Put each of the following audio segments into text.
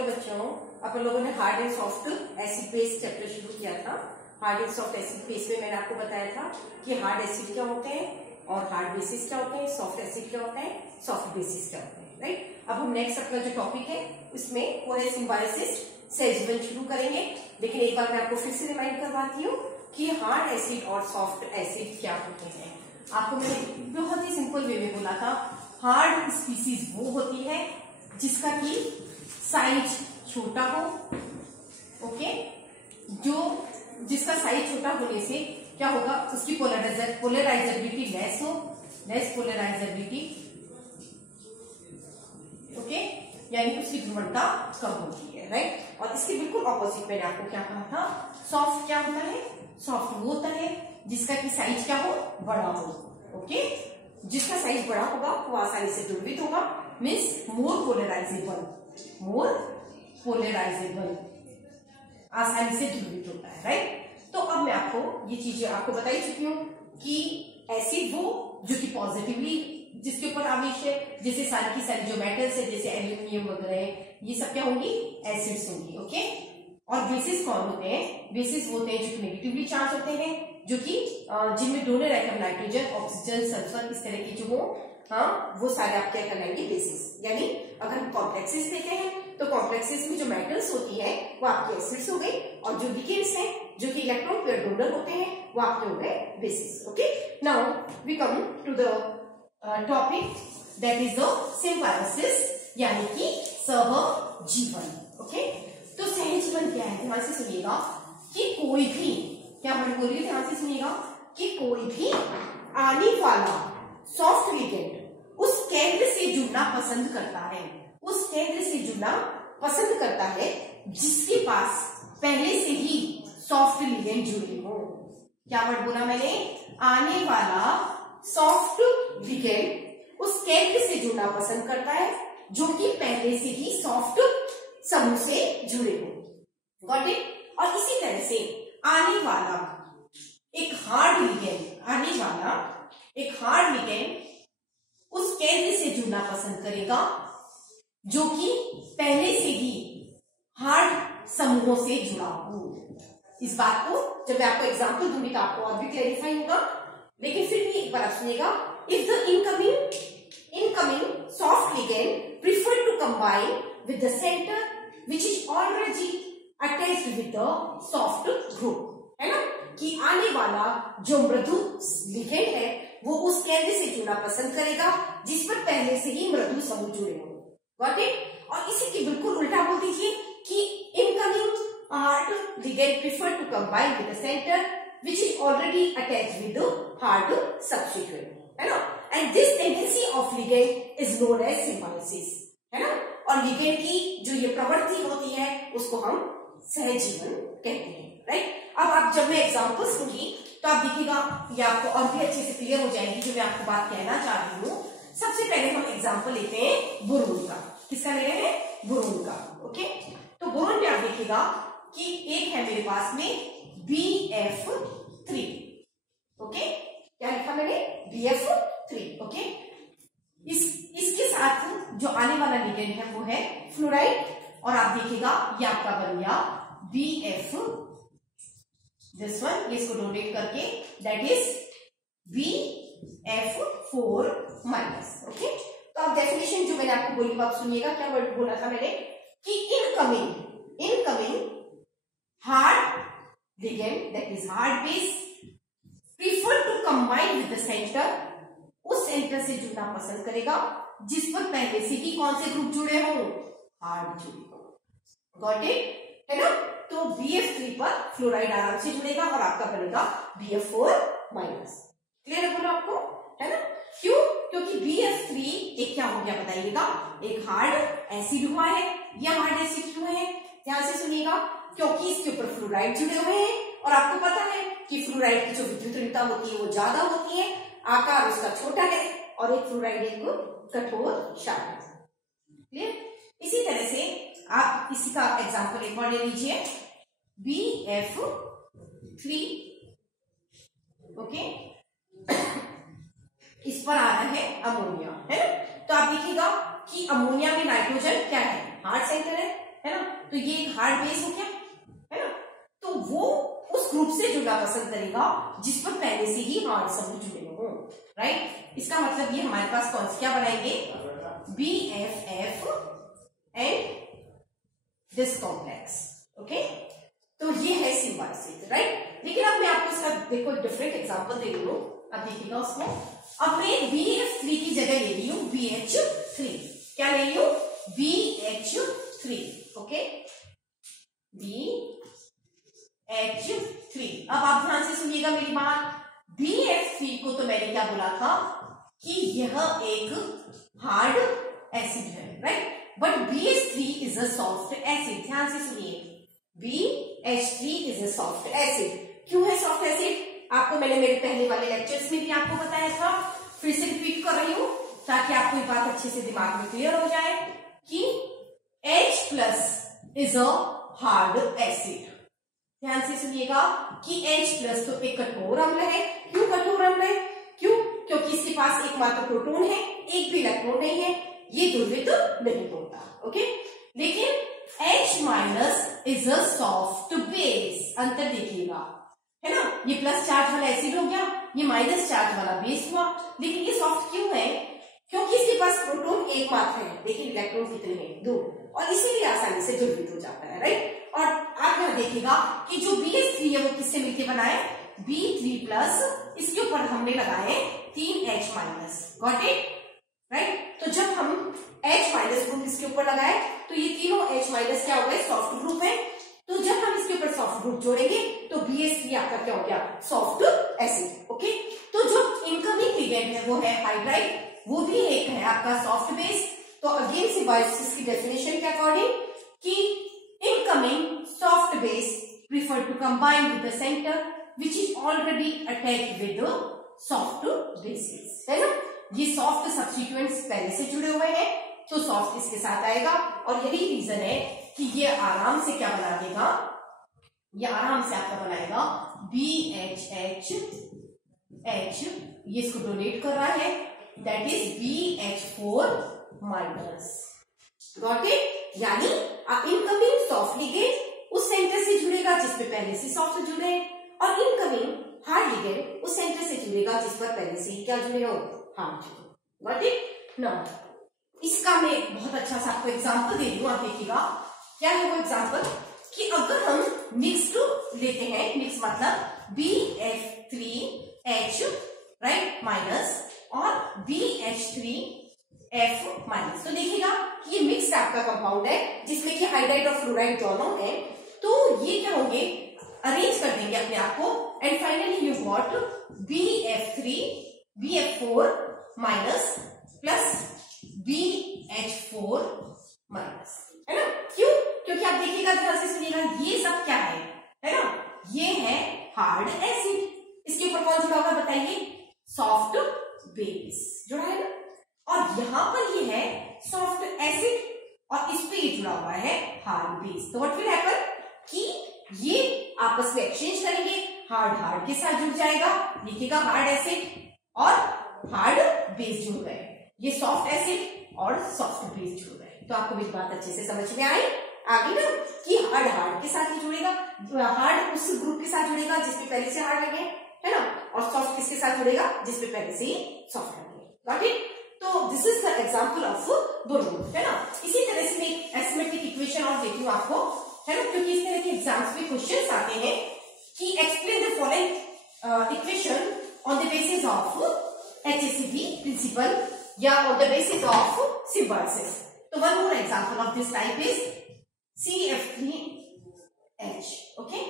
Hello बच्चों, अपन लोगों ने hard and soft acid base chapter शुरू किया था। Hard and soft acid base में मैंने आपको बताया था कि हार्ड एसिड क्या होते हैं और हार्ड बेसिस क्या होते हैं, सॉफ्ट एसिड क्या होता है, सॉफ्ट बेसिस क्या होते हैं। राइट, अब हम नेक्स्ट अपना जो टॉपिक है उसमें वो है सिम्बायोसिस से जीवन शुरू करेंगे। लेकिन एक बार मैं आपको फिर से रिमाइंड करवाती हूँ कि हार्ड एसिड और सॉफ्ट एसिड क्या होते हैं। आपको मैंने बहुत ही सिंपल वे में बोला था, हार्ड स्पीसीज वो होती है जिसका कि साइज छोटा हो, ओके, जो जिसका साइज छोटा होने से क्या होगा, उसकी पोलराइजेबिलिटी लेस हो, लेस पोलराइजेबिलिटी, ओके, यानी उसकी ध्रुवणता कम होती है। राइट, और इसके बिल्कुल ऑपोजिट मैंने आपको क्या कहा था, सॉफ्ट क्या होता है, सॉफ्ट वो होता है जिसका कि साइज क्या हो, बड़ा हो, ओके, जिसका साइज बड़ा होगा वो आसानी से ध्रुवित होगा, मीन्स मोर पोलराइजेबल, आसानी से ध्रुवित होता है। राइट, तो अब मैं आपको ये चीजें आपको बता ही चुकी हूँ कि एसिड वो जो कि पॉजिटिवली जिसके ऊपर आवेश है, जैसे सारी की सारी जो मेटल्स है जैसे एल्यूमिनियम वगैरह, ये सब क्या होंगी, एसिड्स होंगी, ओके। और बेसिस कौन होते हैं, बेसिस वो होते हैं जो कि नेगेटिवली चार्ज होते हैं, जो कि जिनमें donor atom nitrogen, oxygen, sulphur इस तरह के जो हो, हाँ, वो सारे आप क्या कहलाएंगे, बेसिस। यानी अगर हम कॉम्प्लेक्सेस देते हैं तो कॉम्प्लेक्सेस में जो मेटल्स होती है वो आपके एसिड्स हो गए, और जो लिगेंड्स हैं जो कि इलेक्ट्रॉन पेयर डोनर होते हैं वो आपके हो गए bases. Okay, now we come to the topic that is the symbiosis, यानी कि सहजीवन। ओके, तो सहजीवन क्या है, ध्यान से सुनिएगा कि कोई भी, क्या मैं बोल रही हूँ, ध्यान से सुनिएगा कि कोई भी आने वाला सॉफ्ट लिगेंड उस केंद्र से जुड़ना पसंद करता है, उस केंद्र से जुड़ना पसंद करता है जिसके पास पहले से ही सॉफ्ट लिगेंड जुड़े हो। क्या वर्ड बोला मैंने, आने वाला सॉफ्ट लिगेंड उस केंद्र से जुड़ना पसंद करता है जो कि पहले से ही सॉफ्ट समूह से जुड़े हो। Got it. और इसी तरह से आने वाला एक हार्ड लिगेंड, आने वाला एक हार्ड लिगेंड उस केंद्र से जुड़ना पसंद करेगा जो कि पहले से ही हार्ड समूहों से जुड़ा हो। इस बात को जब मैं आपको एग्जांपल दूंगी तो आपको और भी क्लैरिफाई होगा, लेकिन फिर भी एक बार आप सुनिएगा। If the incoming soft ligand prefer to combine with the center which is already attached with the soft group, है ना, कि आने वाला जो मृदु लिगेंड है वो उस केंद्र से जुड़ना पसंद करेगा जिस पर पहले से ही मृदु समूह जुड़े हो। Got it. और इसी की बिल्कुल उल्टा बोल दीजिए कि incoming hard ligand prefer to combine with the center which is already attached with the hard substituent, है ना, and this tendency of ligand is known as symbiosis, है ना। और लिगेंड की जो ये प्रवृत्ति होती है उसको हम सहजीवन कहते हैं। राइट, अब आप जब मैं एग्जांपल्स दूंगी तो आप देखिएगा ये आपको और भी अच्छे से क्लियर हो जाएगी जो मैं आपको बात कहना चाह रही हूँ। सबसे पहले हम एग्जांपल लेते हैं बोरोन का। किसका ले रहे हैं, बोरोन का। ओके, तो बोरोन में आप देखिएगा कि एक है मेरे पास में BF3। ओके, क्या लिखा मैंने, BF3। ओके, इसके साथ जो आने वाला लिगेंड है वो है फ्लोराइड, और आप देखिएगा ये आपका बन गया BF, दिस वन, इसको डोनेट करके that is BF4 minus. Okay, तो अब डेफिनेशन जो मैंने आपको बोली आप सुनिएगा। क्या वर्ड बोला था मैंने कि incoming hard ligand that is hard base prefer to combine with the center, उस सेंटर से जुड़ना पसंद करेगा जिस पर पहले से ही कौन से ग्रुप जुड़े हो, हार्ड जुड़े हो। गॉट इट, है ना। तो BF3 पर फ्लोराइड आराम से जुड़ेगा और आपका बनेगा BF4 माइनस। क्लियर है बोलो आपको, है ना। क्यों, क्योंकि BF3 एक क्या हो गया बताइएगा, एक हार्ड एसिड हुआ है। यह हार्ड एसिड क्यों है, ध्यान से सुनिएगा, क्योंकि इसके ऊपर फ्लोराइड जुड़े हुए हैं, और आपको पता है कि फ्लोराइड की जो विद्युत ऋणता होती है वो ज्यादा होती है, आकार उसका छोटा है, और एक फ्लोराइड एक कठोर क्षार है। क्लियर। इसी तरह से आप इसी का एग्जांपल एक और ले लीजिए, BF3। ओके, इस पर आ रहा है अमोनिया, है ना। तो आप देखिएगा कि अमोनिया में नाइट्रोजन क्या है, हार्ड सेंटर है ना, तो ये एक हार्ड बेस हो गया, है ना। तो वो उस ग्रुप से जुड़ना पसंद करेगा जिस पर पहले से ही हार्ड समूह जुड़े हो, राइट। इसका मतलब ये हमारे पास कौन सा क्या बनाएंगे, BFF and this complex, okay. तो ये है सिम्बायोसिस, राइट। लेकिन अब मैं आपको इसका देखो डिफरेंट एग्जांपल दे रही हूँ, अब देखिएगा उसको। अब मैं BF3 की जगह ले रही हूँ BH3, क्या ले रही हूँ, BH3, ओके, BH3। अब आप ध्यान से सुनिएगा मेरी बात, BF3 को तो मैंने क्या बोला था कि यह एक हार्ड एसिड है, right, but BH3 is a soft acid. ध्यान से सुनिए, BH3 is a soft acid. क्यों है सॉफ्ट एसिड, आपको मैंने मेरे पहले वाले लेक्चर्स में भी आपको बताया था, फिर से रिपीट कर रही हूं ताकि आपको ये बात अच्छे से दिमाग में क्लियर हो जाए कि H+ is a hard acid. ध्यान से सुनिएगा कि H+ तो एक कठोर अम्ल है। क्यों कठोर अम्ल है, क्यों, क्योंकि इसके पास एकमात्र प्रोटॉन है, एक भी इलेक्ट्रॉन नहीं है, ये ध्रुवित नहीं होता, ओके। लेकिन H- is a soft base, अंतर देखिएगा, है ना, ये प्लस चार्ज वाला एसिड हो गया, ये माइनस चार्ज वाला बेस हुआ। लेकिन ये सॉफ्ट क्यों है, क्योंकि इसके पास प्रोटॉन एक मात्र है, लेकिन इलेक्ट्रॉन कितने हैं, 2, और इसीलिए आसानी से द्रवित हो जाता है, राइट। और आप यहाँ देखिएगा कि जो BH3 है वो किससे मिलकर बना है, B3+, इसके ऊपर हमने लगाए 3H-, गॉट इट, राइट। तो जब हम H- ग्रुप इसके ऊपर लगाए तो ये तीनों H- क्या हो गए, सॉफ्ट ग्रुप है। तो जब हम इसके ऊपर सॉफ्ट ग्रुप जोड़ेंगे तो BH3 आपका क्या हो गया, सॉफ्ट एसिड, ओके। तो जो इनकमिंग लिगेंड है वो है हाइड्राइड, वो भी एक है आपका सॉफ्ट बेस। तो अगेन सिम्बायोसिस की डेफिनेशन के अकॉर्डिंग कि incoming soft base prefer to combine with the center which is already attached with soft bases, है ना। ये सॉफ्ट सब्स्टिट्यूएंट्स पहले से जुड़े हुए हैं तो सॉफ्ट इसके साथ आएगा, और यही रीजन है कि ये आराम से क्या बना देगा, ये आराम से आपका बनाएगा BHH, ये इसको डोनेट कर रहा है, that is BH4-, got it. यानी इनकमिंग सॉफ्ट लिगेंड उस सेंटर से जुड़ेगा जिस पे पहले से सॉफ्ट जुड़े, और इनकमिंग हार्ड लिगेंड उस सेंटर से जुड़ेगा जिस पर पहले से क्या जुड़े हो, हार्ड जुड़े, गॉट इट। नाउ इसका मैं बहुत अच्छा सा आपको एग्जांपल दे रही हूं, आप देखिएगा क्या है वो एग्जांपल, कि अगर हम मिक्स्ड लेते हैं, मिक्स मतलब BF3H, राइट, माइनस, और BH3F-, तो देखिएगा कि ये मिक्स आपका कंपाउंड है जिसमें कि हाइड्राइड और फ्लोराइड दोनों है। तो ये क्या होंगे, अरेंज कर देंगे अपने आप को, and finally you got BF3, BF4- plus BH4-, है ना। क्यों, क्योंकि आप देखिएगा, ध्यान से सुनिएगा, ये सब क्या है ना, ये है हार्ड एसिड, इसके ऊपर कौन जुड़ा होगा बताइए, सॉफ्ट बेस जुड़ा है ना, और यहां पर ये है सॉफ्ट एसिड, और इस पे ये जुड़ा हुआ है हार्ड बेस। तो व्हाट विल हैपन कि ये आपस में एक्सचेंज करेंगे, हार्ड के साथ जुड़ जाएगा, लिखिएगा हार्ड एसिड और हार्ड बेस जुड़ गए, ये सॉफ्ट एसिड और सॉफ्ट बेस जुड़ गए। तो आपको मेरी बात अच्छे से समझ में आई, आगे ना, कि हार्ड के साथ ही जुड़ेगा, हार्ड उस ग्रुप के साथ जुड़ेगा जिसपे पहले से हार्ड लगे, है ना, और सॉफ्ट किसके साथ जुड़ेगा, जिसपे पहले से ही सॉफ्ट लगे, गॉट इट। तो this is the example of bromine, है ना। इसी तरह से मैं एसिमेट्रिक इक्वेशन और देती हूँ आपको, है ना, क्योंकि इस तरह के एग्जाम्स में क्वेश्चन आते हैं कि explain the following equation on the basis of HACD principle या on the basis of symbiosis. तो one more example of this type is CF3H, okay,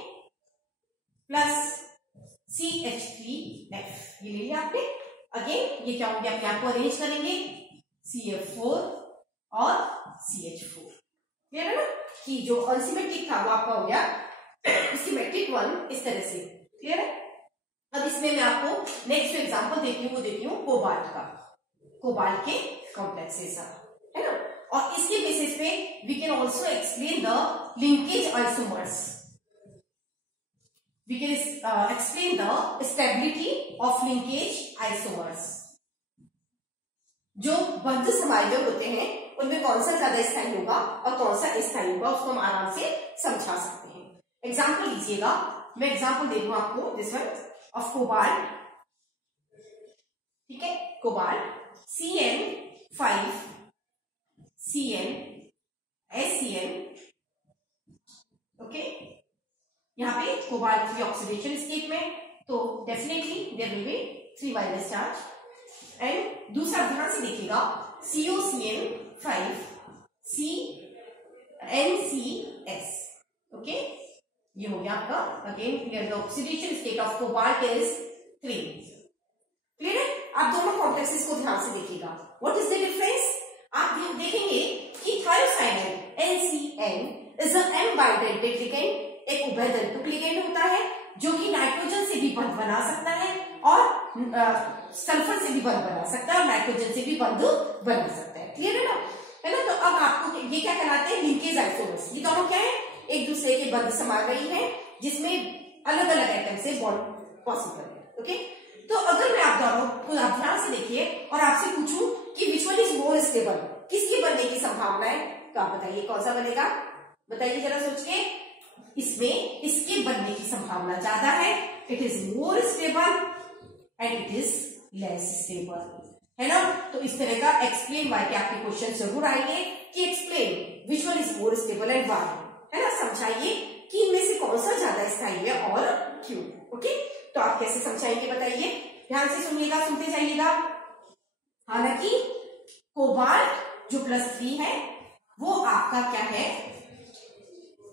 plus CH3F, ये ले लिया आपने। अगेन ये क्या होंगे, अपने आप को अरेंज करेंगे, CF4 और CH4, क्लियर है ना, कि जो अनसिमेट्रिक था वो आपका हो गया सिमेट्रिक वन, इस तरह से, क्लियर है। अब इसमें मैं आपको नेक्स्ट एग्जांपल देती हूँ, वो देती हूँ कोबाल्ट का, कोबाल्ट के कॉम्प्लेक्सेस, है ना, और इसके बेसिस पे we can also explain the linkage isomers, we can explain the stability of linkage isomers. जो बद्ध समायोजक होते हैं उनमें कौन सा ज्यादा स्थायी होगा और कौन सा स्थायी होगा, उसको हम आराम से समझा सकते हैं। एग्जाम्पल लीजिएगा, मैं एग्जाम्पल दे दूं आपको, दिस वन ऑफ कोबाल्ट, ठीक है, cobalt CN5 CN SCN, okay, यहाँ पे कोबाल्ट की ऑक्सीडेशन स्टेट में, तो definitely there will be 3 wireless charge. And दूसरा ध्यान से देखिएगा COCN5 CNCS, ओके, ये हो गया आपका। Again clear, the oxidation state of cobalt is 3। Clear है? आप दोनों कॉम्प्लेक्सेस को ध्यान से देखिएगा। What is the difference? आप देखेंगे कि thiocyanide NCN is a M bidentate ligand, एक उभयदंतुक लिगेंड होता है जो कि नाइट्रोजन से भी बंध बना सकता है और सल्फर से भी बंध बना सकता है और नाइट्रोजन से भी बंध बना सकता है। क्लियर है ना? है ना? तो अब आपको ये क्या कहलाते हैं? Linkage isomers. ये दोनों क्या है? एक दूसरे के बंध समा रही है, जिसमें अलग अलग एटम से बॉन्ड पॉसिबल है। ओके, तो अगर मैं आप दोनों को ध्यान से देखिए और आपसे पूछूं कि विच वन इज मोर स्टेबल, किसके बनने की संभावना है, तो आप बताइए कौन सा बनेगा? बताइए जरा सोच के। इसमें इसके बनने की संभावना ज्यादा है। It is more stable and it is less stable, है ना? तो इस तरह का एक्सप्लेन वाई के आपके क्वेश्चन जरूर आएंगे कि explain which one is more stable and why, है ना? समझाइए कि इनमें से कौन सा ज्यादा स्थायी है और क्यों। ओके, तो आप कैसे समझाएंगे बताइए? ध्यान से सुनिएगा, सुनते जाइएगा। हालांकि कोबाल्ट जो +3 है वो आपका क्या है?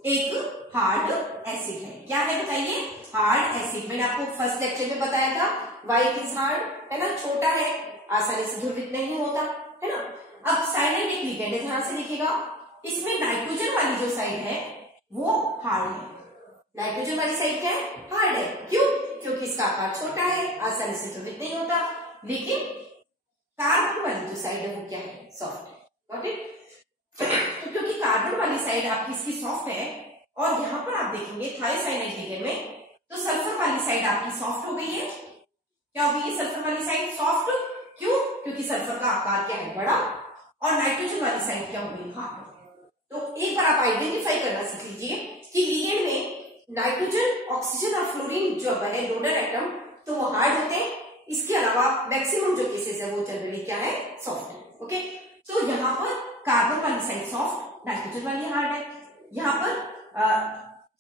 एक हार्ड एसिड है। क्या है बताइए? Hard acid. मैंने आपको फर्स्ट लेक्चर में बताया था वाई इट इज हार्ड, है ना? छोटा है, आसानी से ध्रुवित नहीं होता, है ना? अब साइनाइड एक लिगेंड है, ध्यान से देखिएगा। इसमें नाइट्रोजन वाली जो साइड है वो हार्ड है। नाइट्रोजन वाली साइड क्या है? हार्ड है। क्यों? क्योंकि इसका आकार छोटा है, आसानी से ध्रुवित नहीं होता। लेकिन कार्बन वाली जो साइड है वो क्या है? सॉफ्ट है। Got it? तो क्योंकि कार्बन वाली साइड आपकी इसकी सॉफ्ट है और यहाँ पर आप देखेंगे थायोसाइनाइड लिगेंड में, तो सल्फर वाली साइड आपकी सॉफ्ट हो गई है। क्या हो गई है? सल्फर वाली साइड सॉफ्ट। क्यों? क्योंकि सल्फर का आकार क्या है? बड़ा। और नाइट्रोजन वाली साइड क्या हो गई? हार्ड। तो एक बार आप आइडेंटिफाई करना सीख लीजिए कि लिगेंड में नाइट्रोजन, ऑक्सीजन और फ्लोरीन जो बने डोनर एटम, तो वो हार्ड होते हैं। इसके अलावा मैक्सिमम जो केसेस है वो जनरली क्या है? सॉफ्ट है। ओके, तो यहाँ पर कार्बन वाली साइड सॉफ्ट, नाइट्रोजन वाली हार्ड है। यहाँ पर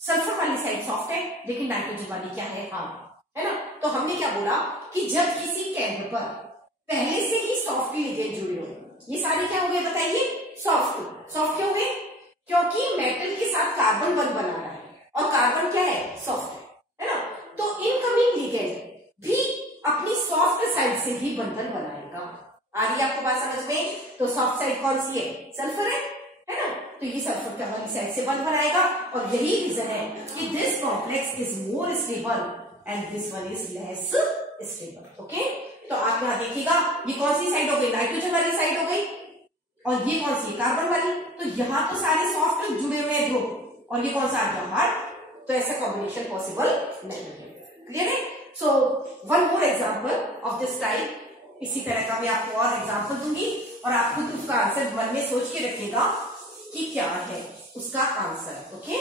सल्फर वाली साइड सॉफ्ट है लेकिन नाइट्रोजन वाली क्या है? हार्ड, है ना? तो हमने क्या बोला कि जब किसी केंद्र पर पहले से ही सॉफ्ट लिगेंड जुड़े हो, ये सारे क्या हो गए बताइए? सॉफ्ट। सॉफ्ट क्यों हुए? क्योंकि मेटल के साथ कार्बन बंध बना रहा है और कार्बन क्या है? सॉफ्ट है ना? तो इनकमिंग लिगेंड भी अपनी सॉफ्ट साइड से ही बंधन बनाएगा। आ रही है आपको बात समझ में? तो सॉफ्ट साइड कौन सी है? सल्फर है ना? तो ये सल्फर वाली साइड से बंध बनाएगा और यही रीजन है कि this complex is more stable and this one is less stable. Okay, तो आप यहाँ देखिएगा, ये कौन सी साइड हो गई? नाइट्रोजन वाली साइड हो गई और ये कौन सी? कार्बन वाली। तो यहाँ तो सारे सॉफ्ट जुड़े हुए हैं ग्रुप और ये कौन सा आ गया? हार्ड। तो ऐसा कॉम्बिनेशन पॉसिबल नहीं है। क्लियर है? So one more example of this type. इसी तरह का मैं आपको और एग्जाम्पल दूंगी और आप खुद उसका आंसर मन में सोच के रखिएगा कि क्या है उसका answer. Okay,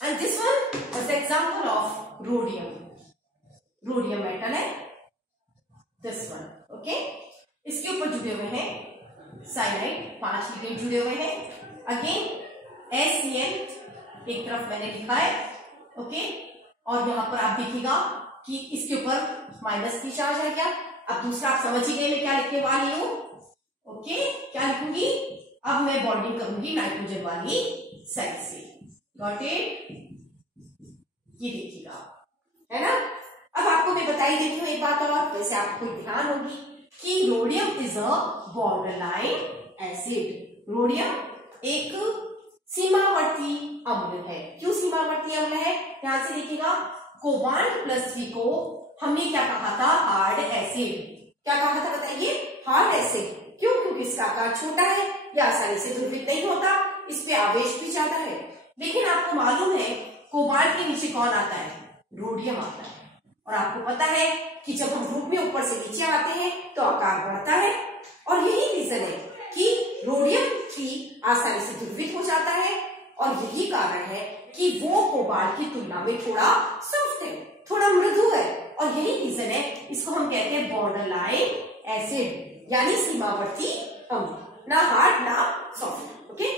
and this one is example of rhodium. Rhodium metal है दिस वन। ओके, इसके ऊपर जुड़े हुए हैं साइनाइड, 5 लिगेंड जुड़े हुए हैं। अगेन SCN एक तरफ मैंने लिखा है। ओके, और यहां पर आप देखिएगा कि इसके ऊपर -3 चार्ज है। क्या अब दूसरा आप समझ ही गए मैं क्या लिखने वाली हूं? ओके, क्या लिखूंगी? अब मैं बॉन्डिंग करूंगी नाइट्रोजन वाली साइड से। Got it? ये देखिएगा, है ना? अब आपको मैं बताई देती हूँ एक बात और, वैसे आपको ध्यान होगी कि rhodium is a borderline acid. Rhodium एक सीमावर्ती अम्ल है। क्यों सीमावर्ती अम्ल है? ध्यान से देखिएगा, कोबाल्ट +3 को हमने क्या कहा था? Hard acid. क्या कहा था बताइए? Hard acid. क्यों? क्योंकि इसका आकार छोटा है, यह आसानी से ध्रुवित नहीं होता, इस पे आवेश भी ज्यादा है। लेकिन आपको मालूम है कोबाल्ट के नीचे कौन आता है? रोडियम आता है। और आपको पता है कि जब हम ग्रुप में ऊपर से नीचे आते हैं तो आकार बढ़ता है और यही रीजन है कि रोडियम 3 आसानी से ध्रुवित हो जाता है और यही कारण है कि वो कोबाल्ट की तुलना में थोड़ा सॉफ्ट है, थोड़ा मृदु है और यही रीजन है इसको हम कहते हैं बॉर्डरलाइन एसिड यानी सीमावर्ती अम्ल, ना हार्ड ना सॉफ्ट। ओके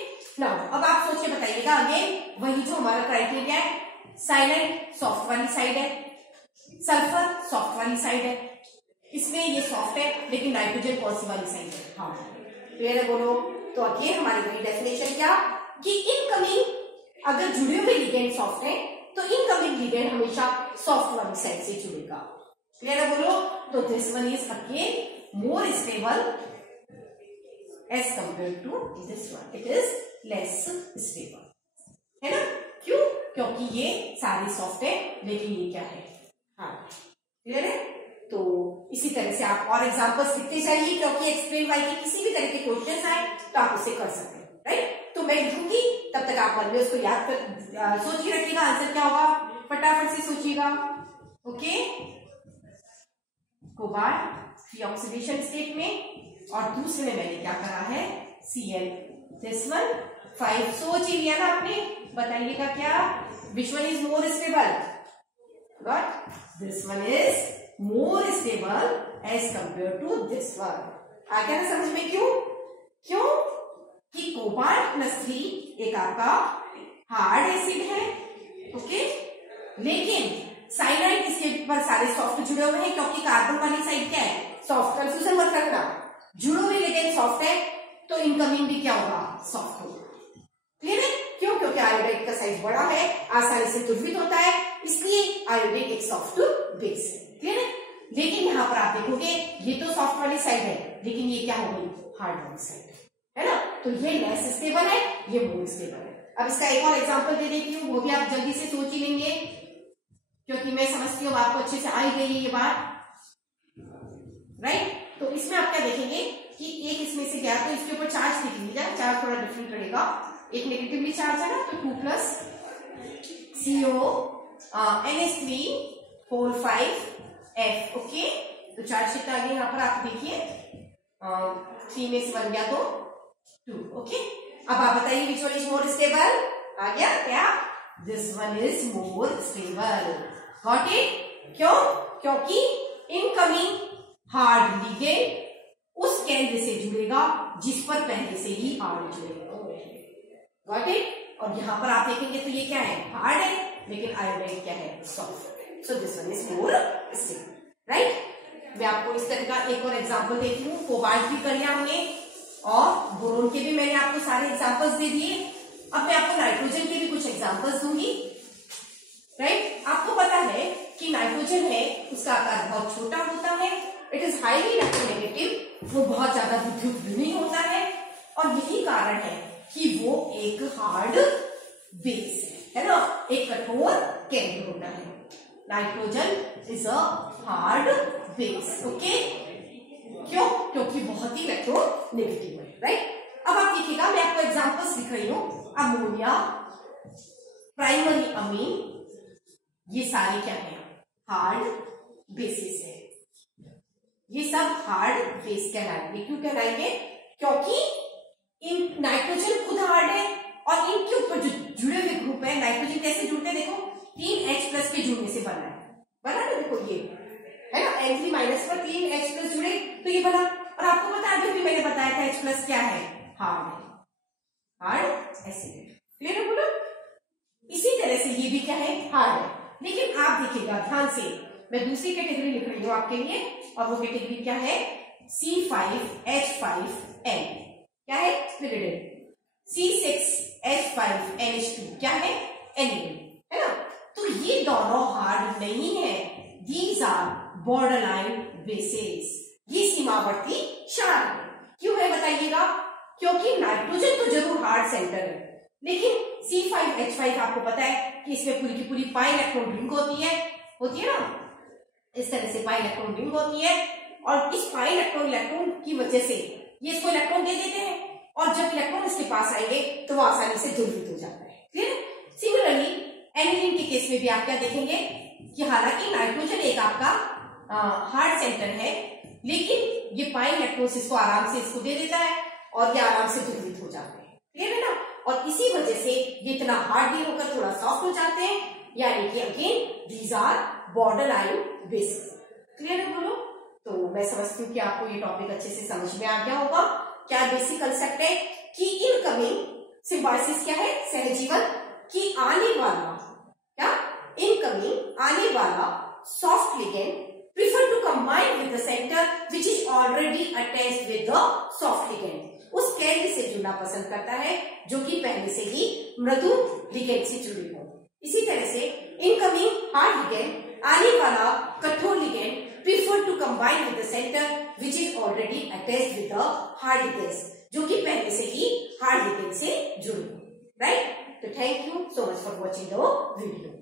नाउ अब आप सोच के बताइएगा, अगेन वही जो हमारा क्राइटेरिया है, साइनाइड सॉफ्ट वाली साइड है, सल्फर सॉफ्ट वाली साइड है, इसमें ये सॉफ्ट है लेकिन नाइट्रोजन कौन सी वाली साइड है? हाँ क्लियर है बोलो। तो अगेन हमारी वही डेफिनेशन क्या कि इनकमिंग अगर जुड़े हुए लिगेंड सॉफ्ट है तो इनकमिंग लिगेंड हमेशा सॉफ्ट वाली साइड से जुड़ेगा। क्लियर है बोलो। तो this one is again more stable as compare to this one, it is less stable है ना। क्यों? क्योंकि ये सारे सॉफ्ट है लेकिन ये क्या है? हाँ क्लियर है। तो इसी तरह से आप और एग्जांपल्स लिखते जाइए क्योंकि एक्सप्लेन वाई के किसी भी तरह के क्वेश्चंस आए तो आप उसे कर सकते हैं, राइट। तो मैं लिखूंगी तब तक आप मन में उसको याद कर सोचिए रखिएगा आंसर क्या होगा, फटाफट से सोचिएगा। Okay cobalt free oxidation state में और दूसरे में मैंने क्या करा है Cl दिस वन 5 सोच ही लिया ना आपने, बताइएगा क्या which one is more stable? Got this one is more stable as compare to this one. आ गया ना समझ में? क्यों? क्यों कि कोबाल्ट +3 एक आपका हार्ड एसिड है, ओके, लेकिन साइनाइड इसके ऊपर सारे सॉफ्ट जुड़े हुए हैं क्योंकि कार्बन वाली साइड क्या है? सॉफ्ट। कंफ्यूजन मत रखना, जुड़े हुए लेकिन सॉफ्ट है तो इनकमिंग भी क्या होगा? सॉफ्ट होगा। क्लियर है? क्यों? क्योंकि आयोडाइड का साइज बड़ा है, आसानी से ध्रुवित होता है, इसलिए आयोडाइड एक सॉफ्ट बेस है। क्लियर है? लेकिन यहाँ पर आप देखोगे ये तो सॉफ्ट वाली साइड है लेकिन ये क्या हो गई? हार्ड वाली साइड है ना। तो ये लेस स्टेबल है, ये मोर स्टेबल है। अब इसका एक और एग्जांपल दे देती हूँ, वो भी आप जल्दी से सोच ही लेंगे क्योंकि मैं समझती हूँ आपको अच्छे से आ ही गई है ये बात, राइट। तो इसमें आप क्या देखेंगे कि एक इसमें से गया तो इसके ऊपर चार्ज देख लीजिए, चार्ज थोड़ा डिफरेंट रहेगा, एक नेगेटिवली चार्ज है ना तो 2+ CO NH3 4 5F। ओके तो चार्ज कितना आ गया यहाँ पर आप देखिए 3 में से बन गया तो 2। ओके अब आप बताइए which one is more stable? आ गया क्या? This one is more stable. Got it? क्यों? क्योंकि इनकमिंग हार्ड लिगेंड उस केंद्र से जुड़ेगा जिस पर पहले से ही हार्ड जुड़ेगा। Got it? और यहां पर आप देखेंगे तो ये क्या है? हार्ड है लेकिन आयोडाइड क्या है? Soft. So this one is more stable, right. मैं आपको इस तरह का एक और एग्जांपल देती हूँ। कोबाल्ट भी कर लिया हमने और बोरोन के भी मैंने आपको सारे एग्जांपल्स दे दिए। अब मैं आपको नाइट्रोजन के भी कुछ एग्जांपल्स दूंगी, राइट। आपको पता है कि नाइट्रोजन है उसका आकार बहुत छोटा होता है, इट इज हाईली इलेक्ट्रोनेगेटिव, वो बहुत ज्यादा विद्युत विहीन होता है और यही कारण है कि वो एक हार्ड बेस है ना, एक कठोर केंद्र होता है। Nitrogen is a hard base. Okay क्यों? क्योंकि बहुत ही इलेक्ट्रोनेगेटिव है, राइट। अब आप देखिएगा मैं आपको एग्जांपल्स लिख रही हूं, अमोनिया, प्राइमरी अमीन, ये सारे क्या है? हार्ड बेसिस है। ये सब हार्ड बेस कहलाएंगे। क्यों कहलाएंगे? क्योंकि इन नाइट्रोजन खुद हार्ड है और इनके ऊपर जो जुड़े हुए ग्रुप है, नाइट्रोजन कैसे जुड़ते हैं? देखो 3H+ के जुड़ने से बना है देखो ये है ना, N3- पर 3H+ जुड़े तो ये बना। और आपको पता है अभी मैंने बताया था H+ क्या है? हार्ड है, हार्ड एसिड। क्लियर है बोलो? इसी तरह से ये भी क्या है? हार्ड है। लेकिन आप देखिएगा ध्यान से, मैं दूसरी कैटेगरी लिख रही हूं आपके लिए और वो कैटेगरी क्या है? C5H5N क्या है? स्पिरिडेड। C6H5NH2 क्या है? एनिलिन है ना। तो ये दोनों हार्ड नहीं है, दीज आर बॉर्डरलाइन बेसेस, ये सीमावर्ती क्षार है। क्यों है बताइएगा? क्योंकि नाइट्रोजन तो जरूर हार्ड सेंटर है लेकिन C5H5 आपको पता है कि इसमें पूरी की पूरी पाई इलेक्ट्रॉन रिंग होती है ना, इस तरह से पाई इलेक्ट्रॉन रिंग होती है और इस पाई इलेक्ट्रॉन की वजह से ये इसको इलेक्ट्रॉन दे देते हैं और जब इलेक्ट्रॉन इसके पास आएंगे तो वो आसानी से ध्रुवित हो जाता है। क्लियर? सिमिलरली एनिलीन के केस में भी आप क्या देखेंगे कि हालांकि नाइट्रोजन एक आपका हार्ड सेंटर है, लेकिन ये पाई इलेक्ट्रॉन्स इसको आराम से इसको दे देता है और ये आराम से द्रवित हो जाते हैं। क्लियर है ना? और इसी वजह से ये इतना हार्ड नहीं होकर थोड़ा सॉफ्ट हो जाते हैं, यानी कि again these are border line bases. Clear है बोलो? तो मैं समझती हूँ कि आपको ये टॉपिक अच्छे से समझ में आ गया होगा। क्या बेसिक कंसेप्ट है कि इनकमिंग सिम्बायोसिस क्या है? सहजीवन की आने वाला, क्या इनकमिंग आने वाला soft ligand prefer to combine with the center which is already attached with the soft ligand, उस केंद्र से जुड़ना पसंद करता है जो कि पहले से ही मृदु लिगेंड से जुड़ी हो। इसी तरह से इनकमिंग हार्ड लिगेंड, आने वाला कठोर ligand, prefer to combine with the center which is already attached with the hard ligands, जो कि पहले से ही हार्ड लिगेंड से जुड़ी हो। राइट? तो thank you so much for watching the video.